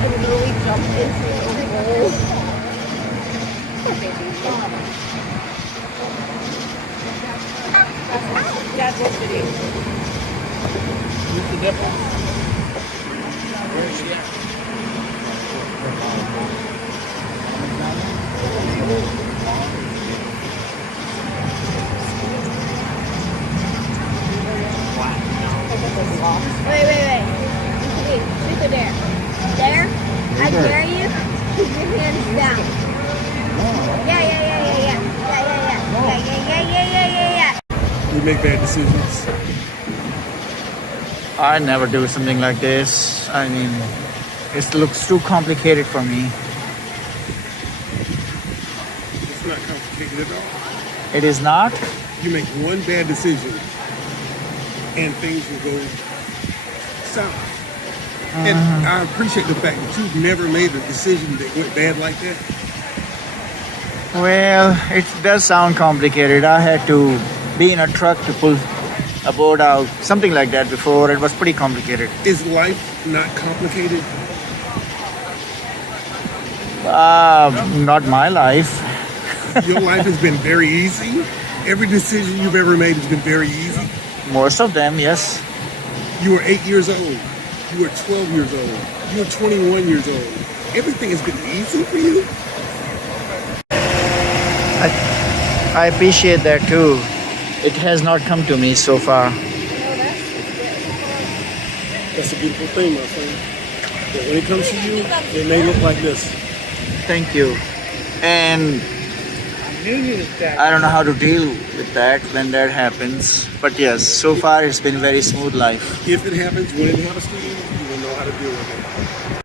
and literally jumped into a bowl. That's this video. Where's the nipple? Where is she at? Wait. Shoot it there. There? I dare you. Keep your hands down. Yeah. We make bad decisions. I never do something like this. I mean, it looks too complicated for me. It's not complicated at all. It is not? You make one bad decision and things will go south. And I appreciate the fact that you've never made a decision that went bad like that. Well, it does sound complicated. I had to be in a truck to pull a boat out, something like that before. It was pretty complicated. Is life not complicated? Not my life. Your life has been very easy. Every decision you've ever made has been very easy. Most of them, yes. You were 8 years old. You were 12 years old. You were 21 years old. Everything has been easy for you. I appreciate that too. It has not come to me so far. That's a beautiful thing, my friend. But when it comes to you, it may look like this. Thank you. And I don't know how to deal with that when that happens. But yes, so far it's been very smooth life. If it happens, when it happens to you, you will know how to deal with it.